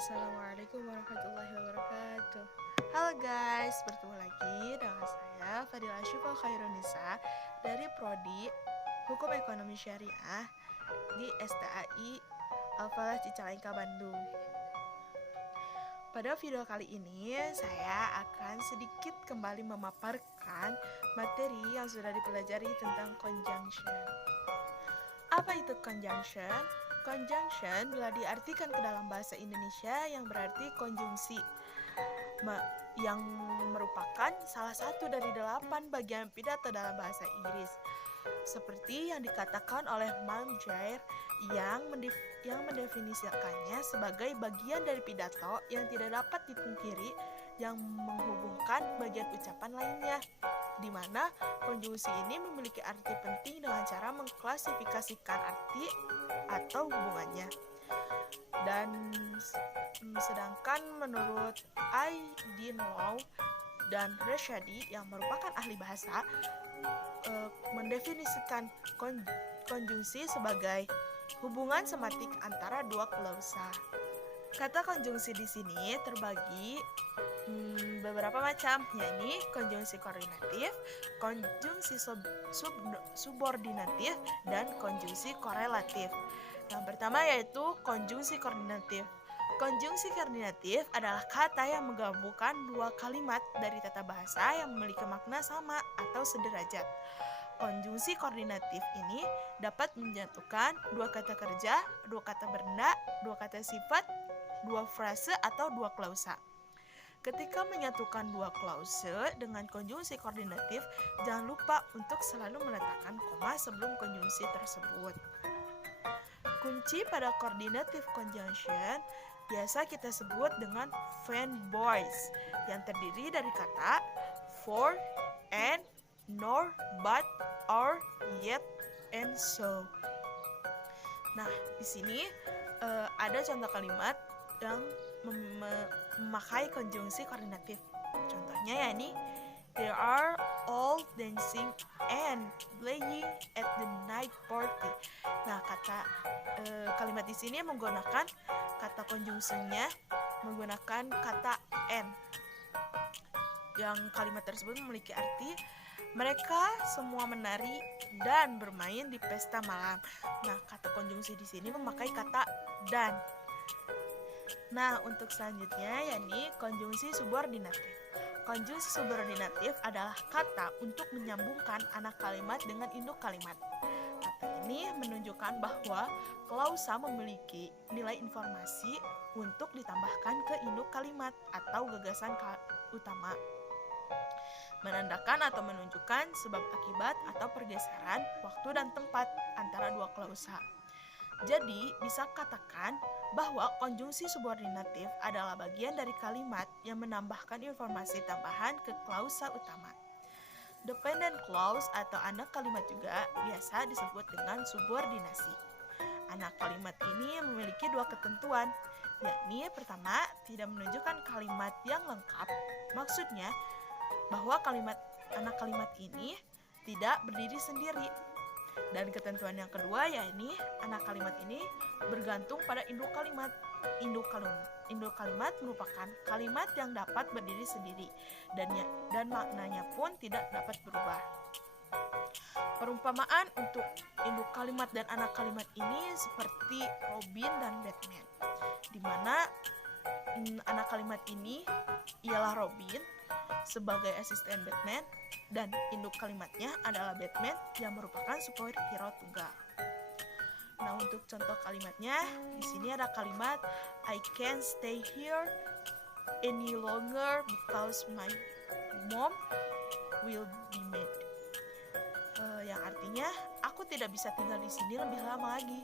Assalamualaikum warahmatullahi wabarakatuh. Halo guys, bertemu lagi dengan saya Fadila Syufa Khairunisa dari Prodi Hukum Ekonomi Syariah di STAI Al-Falah Cicalengka, Bandung. Pada video kali ini saya akan sedikit kembali memaparkan materi yang sudah dipelajari tentang conjunction. Apa itu conjunction? Conjunction bila diartikan ke dalam bahasa Indonesia yang berarti konjungsi, yang merupakan salah satu dari 8 bagian pidato dalam bahasa Inggris. Seperti yang dikatakan oleh Malm Jair yang mendefinisikannya sebagai bagian dari pidato yang tidak dapat dipungkiri yang menghubungkan bagian ucapan lainnya, di mana konjungsi ini memiliki arti penting dengan cara mengklasifikasikan arti atau hubungannya. Dan sedangkan menurut Aydin Law dan Rashadi yang merupakan ahli bahasa mendefinisikan konjungsi sebagai hubungan sematik antara dua klausa. Kata konjungsi di sini terbagi beberapa macam, yakni konjungsi koordinatif, konjungsi subordinatif, dan konjungsi korelatif. Yang pertama yaitu konjungsi koordinatif. Konjungsi koordinatif adalah kata yang menggabungkan dua kalimat dari tata bahasa yang memiliki makna sama atau sederajat. Konjungsi koordinatif ini dapat menyatukan dua kata kerja, dua kata benda, dua kata sifat, dua frase atau dua klausa. Ketika menyatukan dua klause dengan konjungsi koordinatif, jangan lupa untuk selalu meletakkan koma sebelum konjungsi tersebut. Kunci pada coordinative conjunction biasa kita sebut dengan fan voice yang terdiri dari kata for, and, nor, but, or, yet, and so. Nah, di sini ada contoh kalimat yang memakai konjungsi koordinatif. Contohnya yakni they are all dancing and playing at the night party. Nah, kalimat di sini menggunakan kata konjungsinya menggunakan kata and. Yang kalimat tersebut memiliki arti mereka semua menari dan bermain di pesta malam. Nah, kata konjungsi di sini memakai kata dan. Nah, untuk selanjutnya yakni konjungsi subordinatif. Konjungsi subordinatif adalah kata untuk menyambungkan anak kalimat dengan induk kalimat. Kata ini menunjukkan bahwa klausa memiliki nilai informasi untuk ditambahkan ke induk kalimat atau gagasan utama, menandakan atau menunjukkan sebab akibat atau pergeseran waktu dan tempat antara dua klausa. Jadi, bisa katakan bahwa konjungsi subordinatif adalah bagian dari kalimat yang menambahkan informasi tambahan ke klausa utama. Dependent clause atau anak kalimat juga biasa disebut dengan subordinasi. Anak kalimat ini memiliki dua ketentuan, yakni pertama, tidak menunjukkan kalimat yang lengkap. Maksudnya, bahwa anak kalimat ini tidak berdiri sendiri. Dan ketentuan yang kedua yakni anak kalimat ini bergantung pada induk kalimat. Induk kalimat merupakan kalimat yang dapat berdiri sendiri dan maknanya pun tidak dapat berubah. Perumpamaan untuk induk kalimat dan anak kalimat ini seperti Robin dan Batman, di mana anak kalimat ini ialah Robin sebagai asisten Batman dan induk kalimatnya adalah Batman yang merupakan superhero tunggal. Nah, untuk contoh kalimatnya di sini ada kalimat I can't stay here any longer because my mom will be mad. Yang artinya aku tidak bisa tinggal di sini lebih lama lagi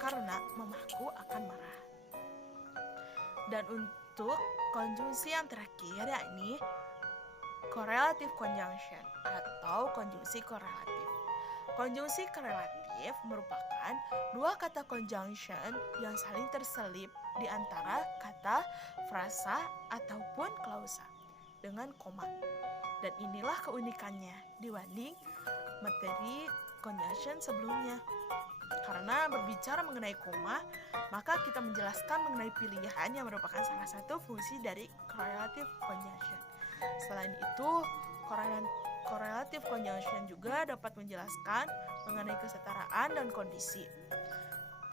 karena mamaku akan marah. Dan untuk konjungsi yang terakhir yakni correlative conjunction atau konjungsi korelatif. Konjungsi korelatif merupakan dua kata conjunction yang saling terselip di antara kata, frasa, ataupun klausa dengan koma. Dan inilah keunikannya dibanding materi conjunction sebelumnya. Karena berbicara mengenai koma, maka kita menjelaskan mengenai pilihan yang merupakan salah satu fungsi dari correlative conjunction. Selain itu, correlative conjunction juga dapat menjelaskan mengenai kesetaraan dan kondisi.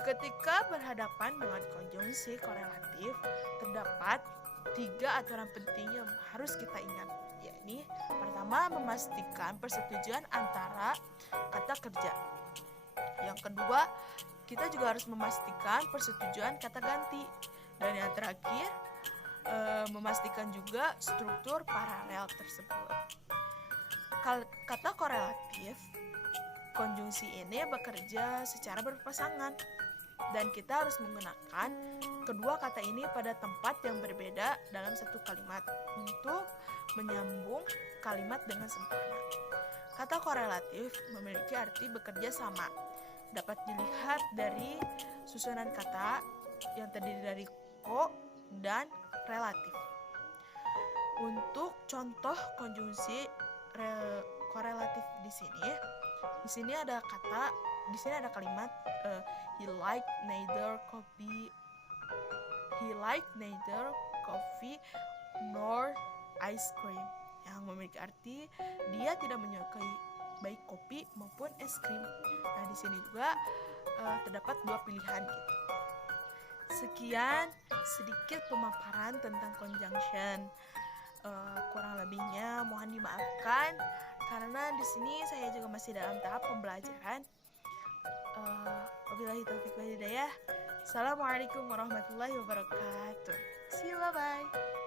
Ketika berhadapan dengan konjungsi korelatif, terdapat 3 aturan penting yang harus kita ingat, yakni pertama, memastikan persetujuan antara kata kerja. Yang kedua, kita juga harus memastikan persetujuan kata ganti. Dan yang terakhir, memastikan juga struktur paralel tersebut. Kata korelatif, konjungsi ini bekerja secara berpasangan, dan kita harus menggunakan kedua kata ini pada tempat yang berbeda dalam satu kalimat untuk menyambung kalimat dengan sempurna. Kata korelatif memiliki arti bekerja sama. Dapat dilihat dari susunan kata yang terdiri dari ko dan relatif. Untuk contoh konjungsi korelatif di sini ada kalimat he liked neither coffee nor ice cream, yang memiliki arti dia tidak menyukai baik kopi maupun es krim. Nah, di sini juga terdapat 2 pilihan gitu. Sekian sedikit pemaparan tentang conjunction. Kurang lebihnya mohon dimaafkan karena di sini saya juga masih dalam tahap pembelajaran. Wabillahi taufiq wal hidayah. Assalamualaikum warahmatullahi wabarakatuh. See you, bye bye.